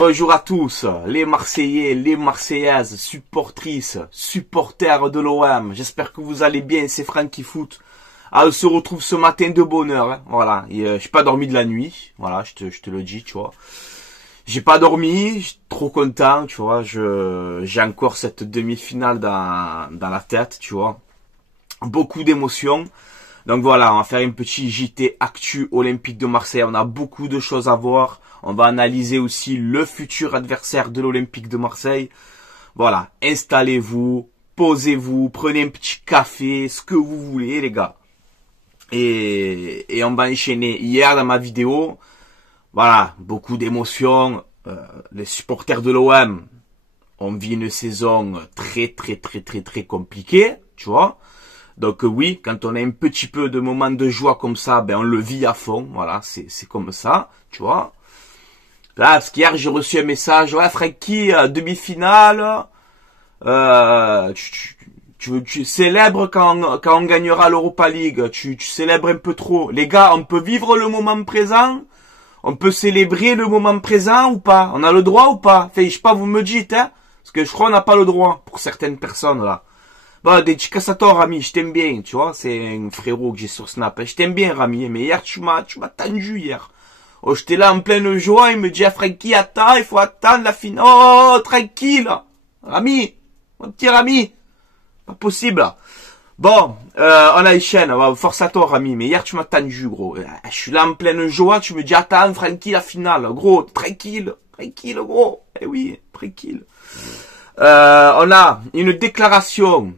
Bonjour à tous, les Marseillais, les Marseillaises, supportrices, supporters de l'OM. J'espère que vous allez bien, c'est Francky Foot. Ah, on se retrouve ce matin de bonne heure, hein. Voilà. J'ai pas dormi de la nuit, voilà, je te le dis, tu vois. J'ai pas dormi, je suis trop content, tu vois. J'ai encore cette demi-finale dans la tête, tu vois. Beaucoup d'émotions. Donc voilà, on va faire un petit JT Actu Olympique de Marseille. On a beaucoup de choses à voir. On va analyser aussi le futur adversaire de l'Olympique de Marseille. Voilà, installez-vous, posez-vous, prenez un petit café, ce que vous voulez les gars. Et on va enchaîner. Hier dans ma vidéo, voilà, beaucoup d'émotions. Les supporters de l'OM ont vu une saison très compliquée, tu vois. Donc oui, quand on a un petit peu de moments de joie comme ça, ben on le vit à fond, voilà, c'est comme ça, tu vois. Là, parce qu'hier j'ai reçu un message, ouais Francky, demi-finale, tu célèbres quand on gagnera l'Europa League, tu célèbres un peu trop. Les gars, on peut vivre le moment présent, on peut célébrer le moment présent ou pas, on a le droit ou pas? Enfin, je sais pas, vous me dites, hein, parce que je crois qu'on n'a pas le droit pour certaines personnes là. Bon, dédicace à toi, Rami, je t'aime bien, tu vois, c'est un frérot que j'ai sur Snap. Je t'aime bien, Rami, mais hier, tu m'as tendu, hier. Oh, j'étais là en pleine joie, il me dit, ah, Francky, attends, il faut attendre la finale. Oh, tranquille. Rami, mon petit Rami. Pas possible. Bon, on a une chaîne, force à toi, Rami, mais hier, tu m'as tendu, gros. Je suis là en pleine joie, tu me dis, attends, Francky, la finale. Gros, tranquille, gros. Eh oui, tranquille. On a une déclaration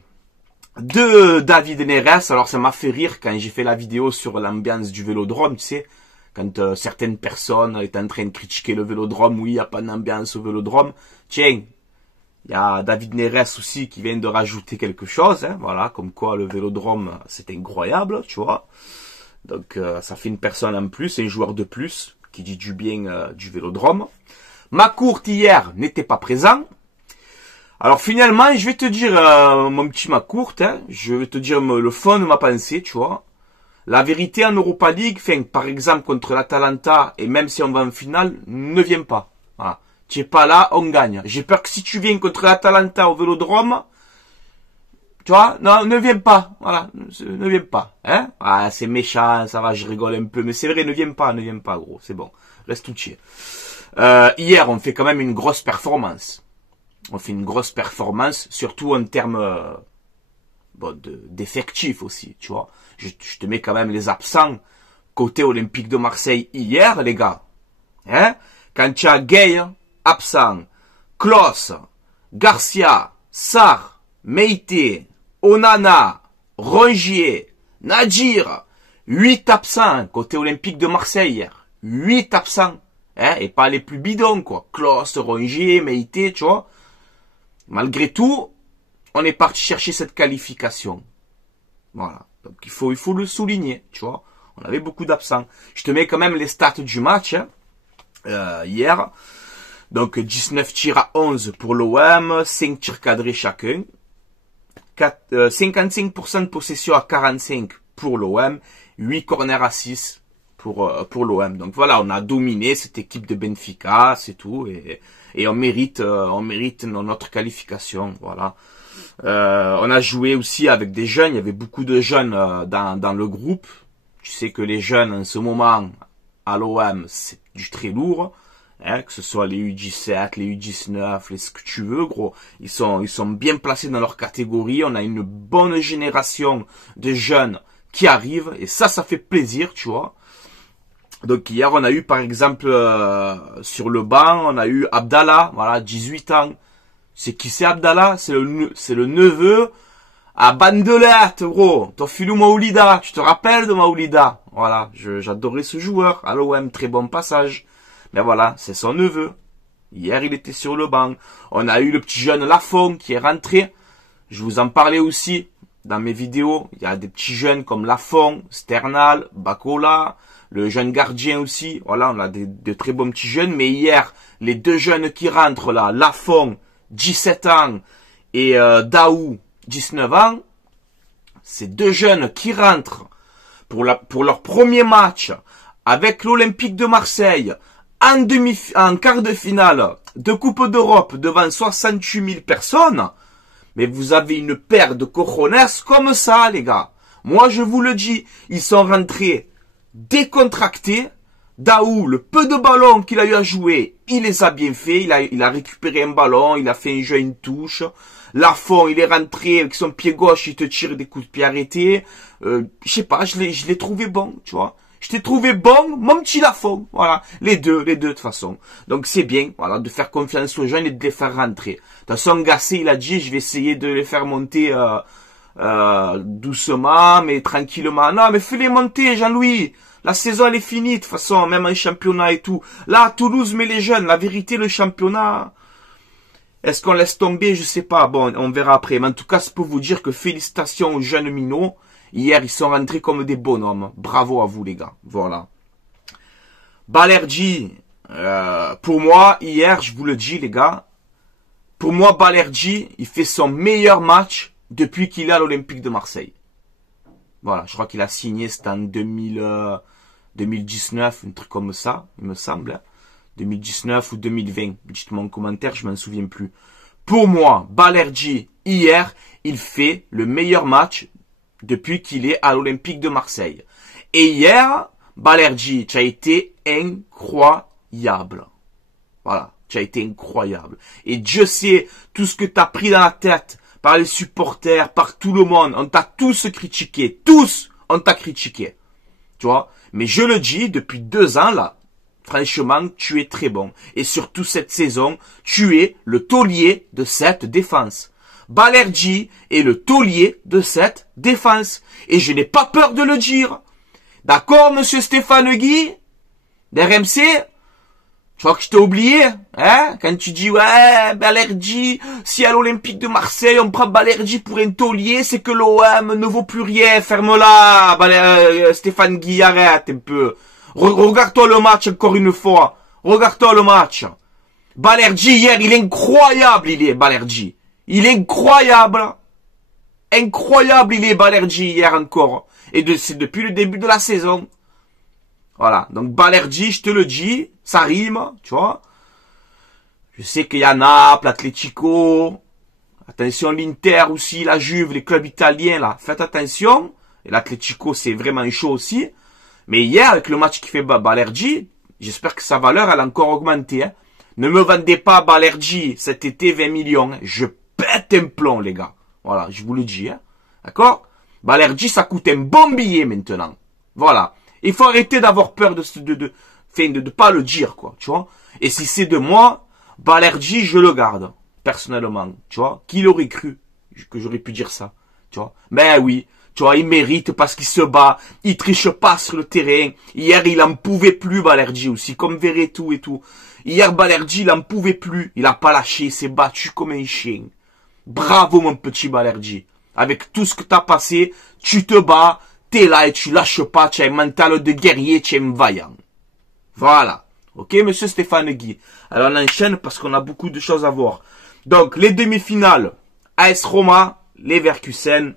de David Neres. Alors ça m'a fait rire quand j'ai fait la vidéo sur l'ambiance du Vélodrome, tu sais, quand certaines personnes étaient en train de critiquer le Vélodrome, oui, il n'y a pas d'ambiance au Vélodrome. Tiens, il y a David Neres aussi qui vient de rajouter quelque chose, hein, voilà, comme quoi le Vélodrome, c'est incroyable, tu vois. Donc ça fait une personne en plus, un joueur de plus, qui dit du bien du Vélodrome. Macourt hier n'était pas présent. Alors finalement, je vais te dire, mon petit Macourt, hein, je vais te dire le fond de ma pensée, tu vois. La vérité en Europa League, par exemple contre l'Atalanta, et même si on va en finale, ne viens pas. Voilà. Tu es pas là, on gagne. J'ai peur que si tu viens contre l'Atalanta au Vélodrome, tu vois, non, ne viens pas. Voilà, ne viens pas. Hein. Ah, c'est méchant, ça va, je rigole un peu, mais c'est vrai, ne viens pas, gros, c'est bon. Reste tout chier. Hier, on fait quand même une grosse performance. On fait une grosse performance, surtout en termes d'effectifs aussi, tu vois. Je te mets quand même les absents côté Olympique de Marseille hier, les gars. Hein? Quand tu as Gay, absent, Klos, Garcia, Sarr, Meïté, Onana, Rongier, Nadir, 8 absents côté Olympique de Marseille hier. 8 absents. Hein? Et pas les plus bidons, quoi. Klos, Rongier, Meïté, tu vois. Malgré tout, on est parti chercher cette qualification. Voilà. Donc il faut le souligner, tu vois. On avait beaucoup d'absents. Je te mets quand même les stats du match, hein, hier. Donc 19 tirs à 11 pour l'OM, 5 tirs cadrés chacun. 55% de possession à 45 pour l'OM, 8 corners à 6 pour l'OM. Donc voilà, on a dominé cette équipe de Benfica, c'est tout. Et on mérite notre qualification, voilà. On a joué aussi avec des jeunes, il y avait beaucoup de jeunes dans le groupe. Tu sais que les jeunes en ce moment à l'OM, c'est du très lourd, hein, que ce soit les U17, les U19, ce que tu veux, gros. Ils sont bien placés dans leur catégorie. On a une bonne génération de jeunes qui arrivent et ça fait plaisir, tu vois. Donc hier, on a eu par exemple sur le banc, on a eu Abdallah, voilà, 18 ans. C'est qui c'est Abdallah? C'est le neveu à Bandelette, gros. Tofilou Maoulida, tu te rappelles de Maoulida? Voilà, j'adorais ce joueur. À l'OM, très bon passage. Mais voilà, c'est son neveu. Hier, il était sur le banc. On a eu le petit jeune Lafont qui est rentré. Je vous en parlais aussi dans mes vidéos. Il y a des petits jeunes comme Lafont, Sternal, Bacola, le jeune gardien aussi. Voilà, on a de très bons petits jeunes. Mais hier, les deux jeunes qui rentrent là, Lafont, 17 ans, et Daou, 19 ans, ces deux jeunes qui rentrent pour leur premier match avec l'Olympique de Marseille en quart de finale de Coupe d'Europe devant 68 000 personnes, mais vous avez une paire de cojones comme ça, les gars. Moi, je vous le dis, ils sont rentrés décontractés. Daou, le peu de ballons qu'il a eu à jouer, il les a bien fait. Il a récupéré un ballon, il a fait un jeu à une touche. Lafont, il est rentré avec son pied gauche, il te tire des coups de pied arrêtés. Je sais pas, je l'ai trouvé bon, tu vois. Je t'ai trouvé bon, mon petit Lafont. Voilà, les deux de toute façon. Donc c'est bien, voilà, de faire confiance aux jeunes et de les faire rentrer. De toute façon, Gasset, il a dit, je vais essayer de les faire monter doucement, mais tranquillement. Non, mais fais-les monter, Jean-Louis. La saison, elle est finie, de toute façon, même en championnat et tout. Là, Toulouse met les jeunes. La vérité, le championnat, est-ce qu'on laisse tomber? Je sais pas. Bon, on verra après. Mais en tout cas, je peux vous dire que félicitations aux jeunes minots. Hier, ils sont rentrés comme des bonhommes. Bravo à vous, les gars. Voilà. Balerdi, pour moi, hier, je vous le dis, les gars. Pour moi, Balerdi, il fait son meilleur match depuis qu'il est à l'Olympique de Marseille. Voilà, je crois qu'il a signé, c'était en 2019, un truc comme ça, il me semble. 2019 ou 2020. Dites-moi en commentaire, je m'en souviens plus. Pour moi, Balerdi, hier, il fait le meilleur match depuis qu'il est à l'Olympique de Marseille. Et hier, Balerdi, tu as été incroyable. Voilà, tu as été incroyable. Et Dieu sait tout ce que tu as pris dans la tête par les supporters, par tout le monde. On t'a tous critiqué. Tous, on t'a critiqué. Tu vois? Mais je le dis, depuis 2 ans, là, franchement, tu es très bon. Et surtout cette saison, tu es le taulier de cette défense. Balerdi est le taulier de cette défense. Et je n'ai pas peur de le dire. D'accord, monsieur Stéphane Guy? d'RMC? Je crois que je t'ai oublié, hein? Quand tu dis, ouais, Balerdi, si à l'Olympique de Marseille, on prend Balerdi pour un taulier, c'est que l'OM ne vaut plus rien. Ferme-la, Stéphane Guy, arrête un peu. Regarde-toi le match encore une fois. Regarde-toi le match. Balerdi, hier, il est incroyable, Balerdi. Il est incroyable. Incroyable, il est Balerdi, hier encore. Et c'est depuis le début de la saison. Voilà, donc Balerdi, je te le dis, ça rime, tu vois. Je sais qu'il y a Naples, l'Atlético, attention l'Inter aussi, la Juve, les clubs italiens là, faites attention. Et l'Atlético c'est vraiment chaud aussi. Mais hier, avec le match qui fait Balerdi, j'espère que sa valeur elle a encore augmenté. Hein. Ne me vendez pas Balerdi cet été 20 millions. Hein. Je pète un plomb les gars. Voilà, je vous le dis. Hein. D'accord? Balerdi ça coûte un bon billet maintenant. Voilà. Il faut arrêter d'avoir peur de pas le dire, quoi, tu vois. Et si c'est de moi, Balerdi, je le garde, personnellement, tu vois. Qui l'aurait cru que j'aurais pu dire ça, tu vois. Ben oui, tu vois, il mérite parce qu'il se bat, il triche pas sur le terrain. Hier, il en pouvait plus, Balerdi aussi, comme Verretou et tout. Hier, Balerdi, il en pouvait plus. Il a pas lâché, il s'est battu comme un chien. Bravo, mon petit Balerdi. Avec tout ce que t'as passé, tu te bats. T'es là et tu lâches pas, tu as un mental de guerrier, tu es un vaillant. Voilà. Ok, monsieur Stéphane Guy. Alors on enchaîne parce qu'on a beaucoup de choses à voir. Donc, les demi-finales. AS Roma, Leverkusen,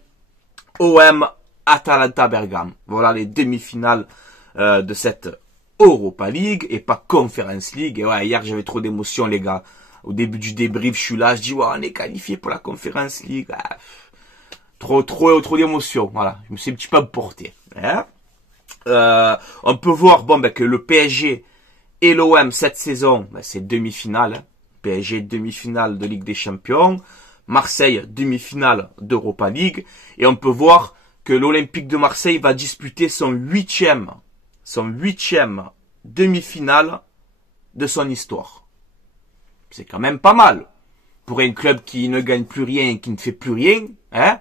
OM, Atalanta Bergame. Voilà les demi-finales de cette Europa League et pas Conference League. Et ouais, hier j'avais trop d'émotions les gars. Au début du débrief, je suis là, je dis ouais, on est qualifié pour la Conference League. Ah, trop d'émotions, voilà. Je me suis un petit peu porté. Hein. On peut voir, bon, ben, que le PSG et l'OM cette saison, ben, c'est demi-finale. Hein. PSG demi-finale de Ligue des Champions. Marseille demi-finale d'Europa League. Et on peut voir que l'Olympique de Marseille va disputer son huitième demi-finale de son histoire. C'est quand même pas mal. Pour un club qui ne gagne plus rien et qui ne fait plus rien, hein.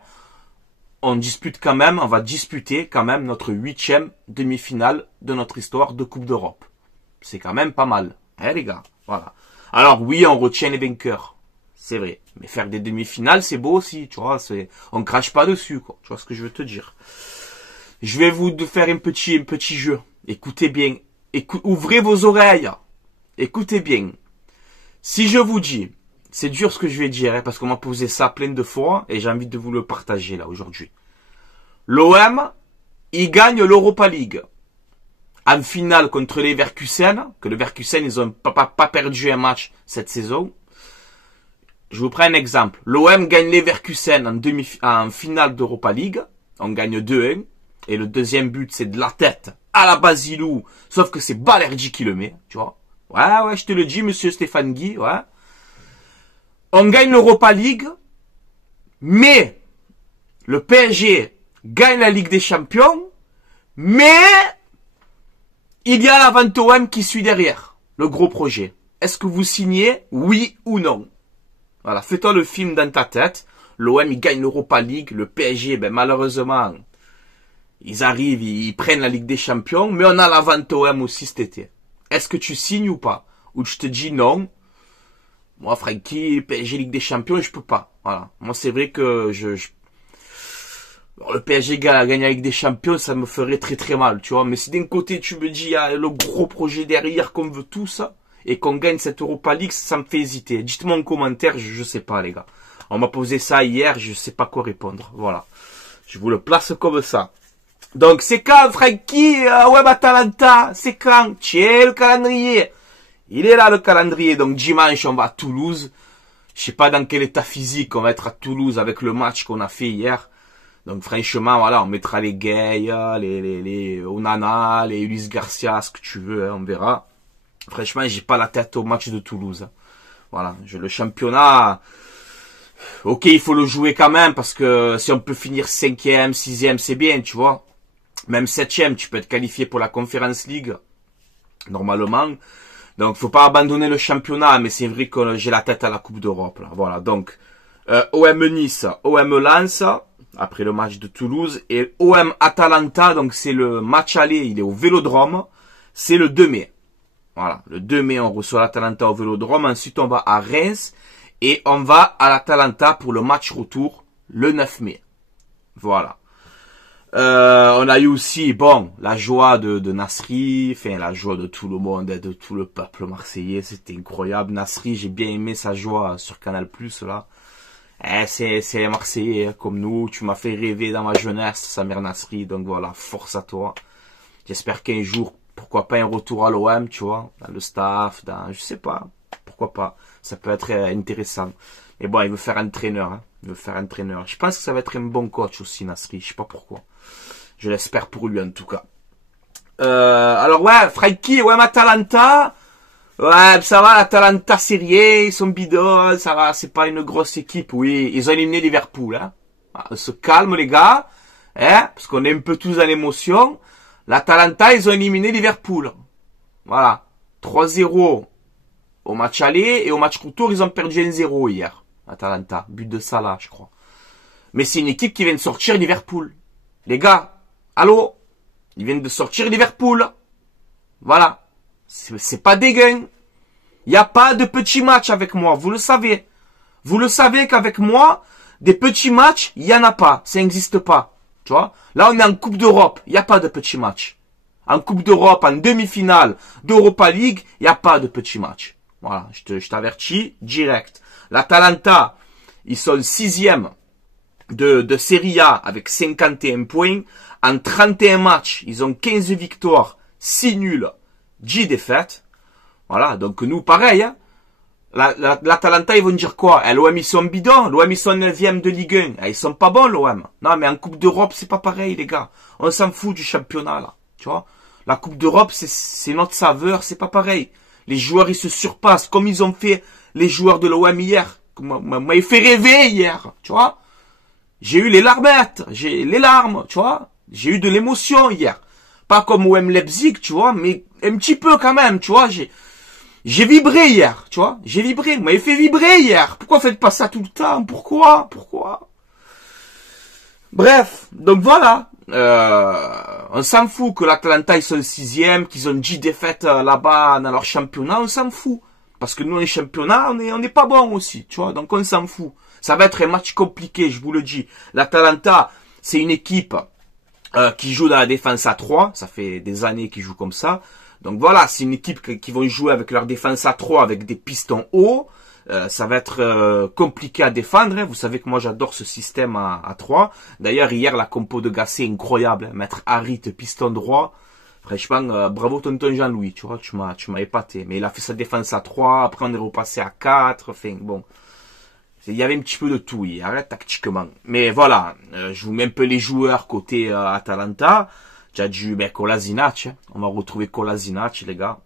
On va disputer quand même notre 8e demi-finale de notre histoire de Coupe d'Europe. C'est quand même pas mal, hein les gars. Voilà. Alors oui, on retient les vainqueurs, c'est vrai. Mais faire des demi-finales, c'est beau aussi, tu vois. On crache pas dessus, quoi. Tu vois ce que je veux te dire. Je vais vous faire un petit jeu. Écoutez bien. Ouvrez vos oreilles. Écoutez bien. Si je vous dis, c'est dur ce que je vais dire, hein, parce qu'on m'a posé ça plein de fois, et j'ai envie de vous le partager là aujourd'hui. L'OM, il gagne l'Europa League. en finale contre les Leverkusen, que le Leverkusen, ils ont pas perdu un match cette saison. Je vous prends un exemple. L'OM gagne les Leverkusen en finale d'Europa League. On gagne 2-1. Et le deuxième but, c'est de la tête à la Basilou. Sauf que c'est Balerdi qui le met, tu vois. Ouais, je te le dis, monsieur Stéphane Guy, ouais. On gagne l'Europa League. Mais, le PSG gagne la Ligue des Champions. Mais, il y a la vente OM qui suit derrière. Le gros projet. Est-ce que vous signez, oui ou non? Voilà, fais-toi le film dans ta tête. L'OM, il gagne l'Europa League. Le PSG, ben, malheureusement, ils arrivent, ils prennent la Ligue des Champions. Mais on a la vente OM aussi cet été. Est-ce que tu signes ou pas? Ou je te dis non. Moi, Francky, PSG Ligue des Champions, je peux pas. Voilà. Moi, c'est vrai que Alors, le PSG gagne la Ligue des Champions, ça me ferait très très mal, tu vois. Mais si d'un côté, tu me dis, il y a le gros projet derrière qu'on veut tous, et qu'on gagne cette Europa League, ça me fait hésiter. Dites-moi en commentaire, je sais pas, les gars. On m'a posé ça hier, je sais pas quoi répondre. Voilà. Je vous le place comme ça. Donc, c'est quand, Francky, Web Atalanta? C'est quand? Tiens, le calendrier. Il est là, le calendrier. Donc, dimanche, on va à Toulouse. Je sais pas dans quel état physique on va être à Toulouse avec le match qu'on a fait hier. Donc, franchement, voilà, on mettra les Gay, les Onana, les Ulysse Garcia, ce que tu veux, hein, on verra. Franchement, j'ai pas la tête au match de Toulouse. Voilà, le championnat, ok, il faut le jouer quand même, parce que si on peut finir 5e, 6e, c'est bien, tu vois. Même 7e, tu peux être qualifié pour la Conference League, normalement. Donc, faut pas abandonner le championnat, mais c'est vrai que j'ai la tête à la Coupe d'Europe, là. Voilà, donc, OM Nice, OM Lens, après le match de Toulouse, et OM Atalanta, donc c'est le match aller, il est au Vélodrome, c'est le 2 mai. Voilà, le 2 mai, on reçoit l'Atalanta au Vélodrome, ensuite on va à Reims, et on va à l'Atalanta pour le match retour, le 9 mai. Voilà. On a eu aussi, bon, la joie de Nasri, enfin la joie de tout le monde, de tout le peuple marseillais, c'était incroyable. Nasri, j'ai bien aimé sa joie sur Canal+, là. C'est les Marseillais comme nous, tu m'as fait rêver dans ma jeunesse, Samir Nasri, donc voilà, force à toi. J'espère qu'un jour, pourquoi pas un retour à l'OM, tu vois, dans le staff, je sais pas, pourquoi pas, ça peut être intéressant. Mais bon, il veut faire entraîneur, hein, il veut faire entraîneur. Je pense que ça va être un bon coach aussi, Nasri, je sais pas pourquoi. Je l'espère pour lui en tout cas. Alors ouais, Francky, ouais, Atalanta. Ouais, ça va, l'Atalanta c'est rien, ils sont bidons, ça va, c'est pas une grosse équipe, oui. Ils ont éliminé Liverpool, hein. On se calme les gars, hein, parce qu'on est un peu tous à l'émotion. L'Atalanta, ils ont éliminé Liverpool. Voilà. 3-0 au match aller, et au match retour, ils ont perdu 1-0 hier. Atalanta, but de Salah, je crois. Mais c'est une équipe qui vient de sortir Liverpool. Les gars, allô? Ils viennent de sortir Liverpool. Voilà. C'est pas dégueu. Il n'y a pas de petits matchs avec moi, vous le savez. Vous le savez qu'avec moi, des petits matchs, il n'y en a pas. Ça n'existe pas. Tu vois? Là, on est en Coupe d'Europe. Il n'y a pas de petits matchs. En Coupe d'Europe, en demi-finale d'Europa League, il n'y a pas de petits matchs. Voilà, je t'avertis direct. L'Atalanta, ils sont 6e de Serie A avec 51 points. En 31 matchs, ils ont 15 victoires, 6 nuls, 10 défaites. Voilà, donc nous, pareil, hein. L'Atalanta, ils vont dire quoi? L'OM, ils sont bidons. L'OM, ils sont 9e de Ligue 1. Ils sont pas bons, l'OM. Non, mais en Coupe d'Europe, c'est pas pareil, les gars. On s'en fout du championnat, là. Tu vois? La Coupe d'Europe, c'est notre saveur, c'est pas pareil. Les joueurs, ils se surpassent, comme ils ont fait les joueurs de l'OM hier. M'a fait rêver hier, tu vois? J'ai eu les larmettes, j'ai les larmes, tu vois? J'ai eu de l'émotion hier. Pas comme OM Leipzig, tu vois, mais un petit peu quand même, tu vois? J'ai vibré hier, tu vois? J'ai vibré, vous m'avez fait vibrer hier. Pourquoi faites pas ça tout le temps? Pourquoi? Bref, donc voilà. On s'en fout que l'Atalanta ils sont 6e, qu'ils ont 10 défaites là-bas dans leur championnat, on s'en fout. Parce que nous, les championnats, on n'est pas bon aussi, tu vois, donc on s'en fout. Ça va être un match compliqué, je vous le dis. L'Atalanta, c'est une équipe qui joue dans la défense à 3, ça fait des années qu'ils jouent comme ça. Donc voilà, c'est une équipe qui vont jouer avec leur défense à 3, avec des pistons hauts. Ça va être compliqué à défendre, hein. Vous savez que moi j'adore ce système à 3. D'ailleurs hier la compo de Gasset est incroyable, hein. Mettre Harit piston droit, Franchement, bravo tonton Jean-Louis, tu vois, tu m'as épaté. Mais il a fait sa défense à 3, après on est repassé à 4, enfin, bon. Il y avait un petit peu de tout hier, tactiquement. Mais voilà, je vous mets un peu les joueurs côté Atalanta. Tu as du Kolasinac, hein. On va retrouver Kolasinac, les gars.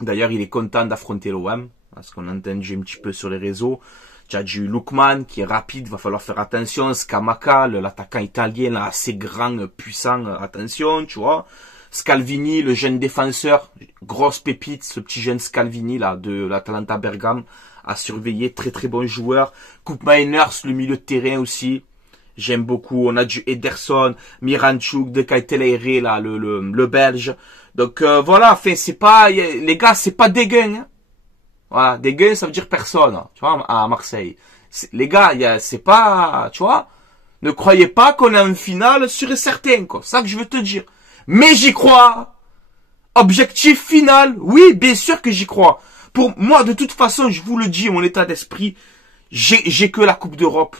D'ailleurs, il est content d'affronter l'OM, parce qu'on a entendu un petit peu sur les réseaux. Tu as du Lookman, qui est rapide, va falloir faire attention. Scamacca, l'attaquant italien, là, assez grand, puissant, attention, tu vois. Scalvini, le jeune défenseur, grosse pépite, ce petit jeune Scalvini, là, de l'Atalanta Bergame, à surveiller, très très bon joueur. Koopmeiners, le milieu de terrain aussi. J'aime beaucoup. On a du Ederson, Miranchuk, De Keiteleire, là, le Belge. Donc, voilà, enfin, c'est pas, les gars, c'est pas dégueu, hein. Voilà, dégueu, ça veut dire personne, tu vois, à Marseille. Les gars, c'est pas, tu vois, ne croyez pas qu'on est en finale sûr et certain, quoi. C'est ça que je veux te dire. Mais j'y crois. Objectif final, oui, bien sûr que j'y crois. Pour moi, de toute façon, je vous le dis, mon état d'esprit, j'ai que la Coupe d'Europe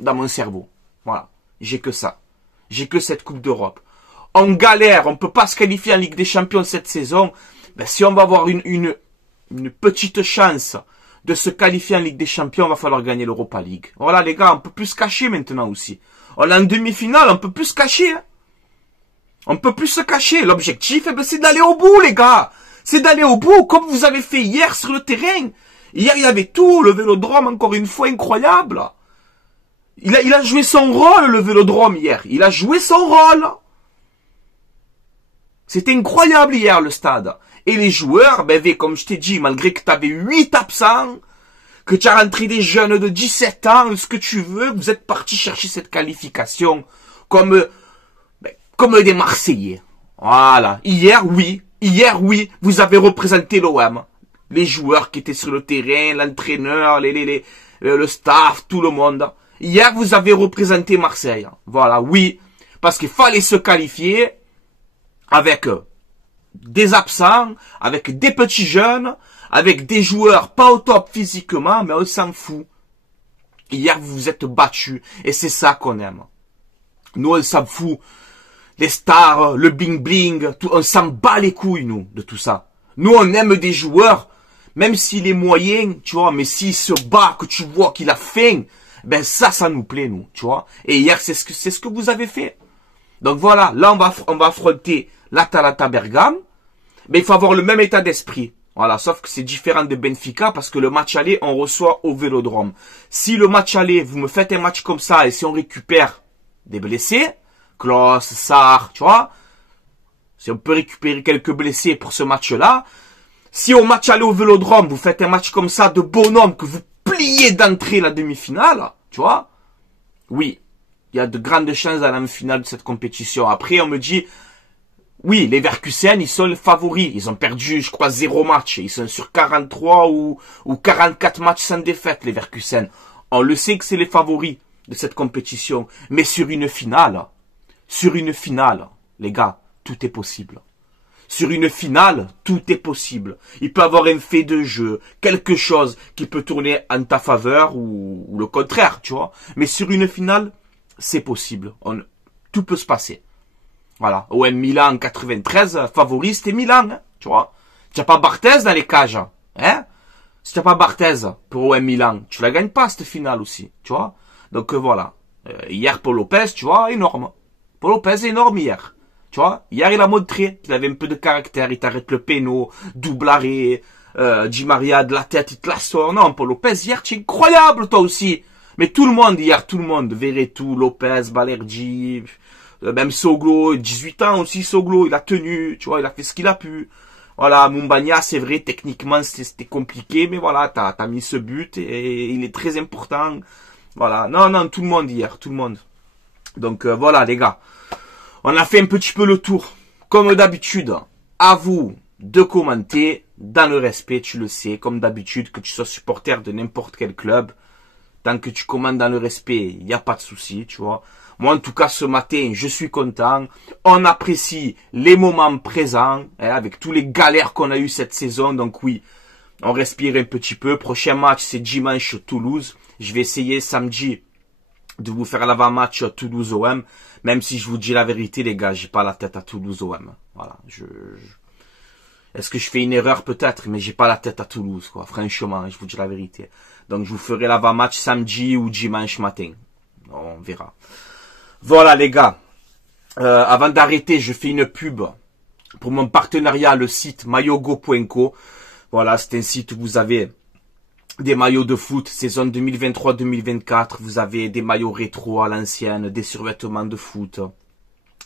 dans mon cerveau. Voilà. J'ai que ça. J'ai que cette Coupe d'Europe. On galère, on peut pas se qualifier en Ligue des Champions cette saison. Ben, si on va avoir une petite chance de se qualifier en Ligue des Champions, il va falloir gagner l'Europa League. Voilà, les gars, on peut plus se cacher maintenant aussi. On est en demi-finale, on peut plus se cacher, hein. On peut plus se cacher. L'objectif, eh ben, c'est d'aller au bout, les gars. C'est d'aller au bout, comme vous avez fait hier sur le terrain. Hier, il y avait tout. Le Vélodrome, encore une fois, incroyable. Il a joué son rôle, le Vélodrome, hier. Il a joué son rôle. C'était incroyable, hier, le stade. Et les joueurs, ben, comme je t'ai dit, malgré que tu avais 8 absents, que tu as rentré des jeunes de 17 ans, ce que tu veux, vous êtes partis chercher cette qualification comme des Marseillais. Voilà. Hier, oui, vous avez représenté l'OM. Les joueurs qui étaient sur le terrain, l'entraîneur, le staff, tout le monde. Hier, vous avez représenté Marseille. Voilà, oui. Parce qu'il fallait se qualifier avec des absents, avec des petits jeunes, avec des joueurs pas au top physiquement, mais on s'en fout. Hier, vous vous êtes battus. Et c'est ça qu'on aime. Nous, on s'en fout. Les stars, le bling-bling, on s'en bat les couilles, nous, de tout ça. Nous, on aime des joueurs, même s'il est moyen, tu vois, mais s'il se bat, que tu vois qu'il a faim, ben ça nous plaît, nous, tu vois. Et hier, c'est ce que vous avez fait. Donc voilà, là, on va affronter l'Atalanta Bergame, mais il faut avoir le même état d'esprit. Voilà, sauf que c'est différent de Benfica, parce que le match aller, on reçoit au Vélodrome. Si le match aller, vous me faites un match comme ça, et si on récupère des blessés, Klaus, Sarr, tu vois. Si on peut récupérer quelques blessés pour ce match-là. Si au match aller au Vélodrome, vous faites un match comme ça de bonhomme, que vous pliez d'entrée la demi-finale, tu vois. Oui, il y a de grandes chances à la finale de cette compétition. Après, on me dit, oui, les Leverkusen, ils sont les favoris. Ils ont perdu, je crois, 0 match. Ils sont sur 43 ou 44 matchs sans défaite, les Leverkusen. On le sait que c'est les favoris de cette compétition. Mais sur une finale, les gars, tout est possible. Sur une finale, tout est possible. Il peut y avoir un fait de jeu, quelque chose qui peut tourner en ta faveur ou le contraire, tu vois. Mais sur une finale, c'est possible. Tout peut se passer. Voilà. OM Milan en 93, favori, c'était Milan, hein, tu vois. Tu n'as pas Barthez dans les cages, hein. Si tu n'as pas Barthez pour OM Milan, tu la gagnes pas, cette finale aussi, tu vois. Donc voilà. Hier, Paul Lopez, tu vois, énorme. Paul Lopez est énorme hier. Tu vois, hier il a montré qu'il avait un peu de caractère, il t'arrête le péno, double arrêt, Di Maria de la tête, il te la sort. Non, Paul Lopez, hier tu es incroyable toi aussi. Mais tout le monde hier, tout le monde, Verretou, Lopez, Balerdi, même Soglo, 18 ans aussi Soglo, il a tenu, tu vois, il a fait ce qu'il a pu. Voilà, Mumbagna, c'est vrai, techniquement c'était compliqué, mais voilà, t'as mis ce but et il est très important. Voilà, non, tout le monde hier, tout le monde. Donc voilà les gars, on a fait un petit peu le tour. Comme d'habitude, à vous de commenter dans le respect, tu le sais, comme d'habitude, que tu sois supporter de n'importe quel club. Tant que tu commandes dans le respect, il n'y a pas de souci, tu vois. Moi en tout cas ce matin, je suis content. On apprécie les moments présents, hein, avec tous les galères qu'on a eu cette saison. Donc oui, on respire un petit peu. Prochain match, c'est dimanche Toulouse. Je vais essayer samedi de vous faire l'avant-match Toulouse-OM. Même si je vous dis la vérité, les gars, j'ai pas la tête à Toulouse-OM. Voilà, est-ce que je fais une erreur peut-être, mais j'ai pas la tête à Toulouse, quoi. Franchement, je vous dis la vérité. Donc je vous ferai l'avant-match samedi ou dimanche matin. On verra. Voilà les gars. Avant d'arrêter, je fais une pub pour mon partenariat, le site maillogo.co. Voilà, c'est un site où vous avez des maillots de foot, saison 2023-2024. Vous avez des maillots rétro à l'ancienne, des survêtements de foot,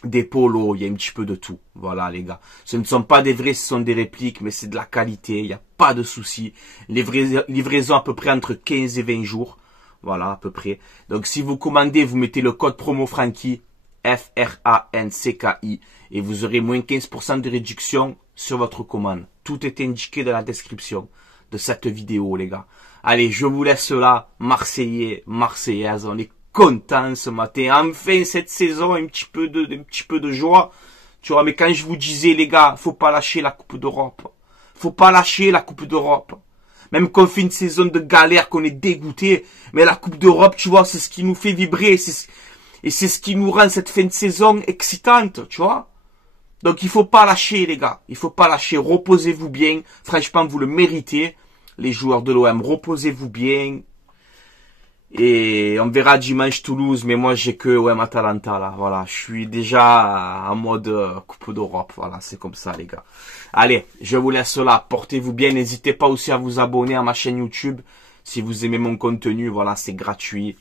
des polos, il y a un petit peu de tout. Voilà les gars. Ce ne sont pas des vrais, ce sont des répliques, mais c'est de la qualité, il n'y a pas de souci. Livraison à peu près entre 15 et 20 jours. Voilà, à peu près. Donc si vous commandez, vous mettez le code promo Franky, F-R-A-N-C-K-I, et vous aurez moins 15% de réduction sur votre commande. Tout est indiqué dans la description de cette vidéo, les gars. Allez, je vous laisse là, Marseillais, Marseillaise, on est content ce matin. Enfin, cette saison, un petit peu de joie. Tu vois, mais quand je vous disais, les gars, faut pas lâcher la Coupe d'Europe. Faut pas lâcher la Coupe d'Europe. Même qu'on fait une saison de galère, qu'on est dégoûté, mais la Coupe d'Europe, tu vois, c'est ce qui nous fait vibrer, et c'est ce qui nous rend cette fin de saison excitante, tu vois. Donc il faut pas lâcher, les gars. Il faut pas lâcher. Reposez-vous bien. Franchement, vous le méritez. Les joueurs de l'OM, reposez-vous bien. Et on verra dimanche Toulouse, mais moi j'ai que OM Atalanta là. Voilà, je suis déjà en mode Coupe d'Europe. Voilà, c'est comme ça, les gars. Allez, je vous laisse là. Portez-vous bien. N'hésitez pas aussi à vous abonner à ma chaîne YouTube. Si vous aimez mon contenu, voilà, c'est gratuit.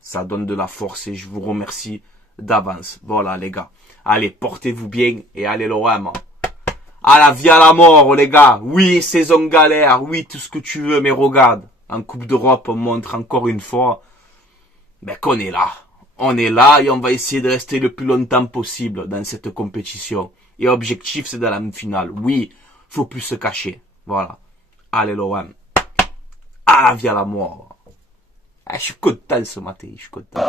Ça donne de la force et je vous remercie d'avance. Voilà, les gars. Allez, portez-vous bien et allez l'OM. À la vie à la mort, les gars. Oui, saison galère. Oui, tout ce que tu veux, mais regarde. En Coupe d'Europe, on montre encore une fois qu'on est là. On est là et on va essayer de rester le plus longtemps possible dans cette compétition. Et objectif, c'est de la finale. Oui, faut plus se cacher. Voilà. Allez l'OM. À la vie à la mort. Je suis content ce matin. Je suis content.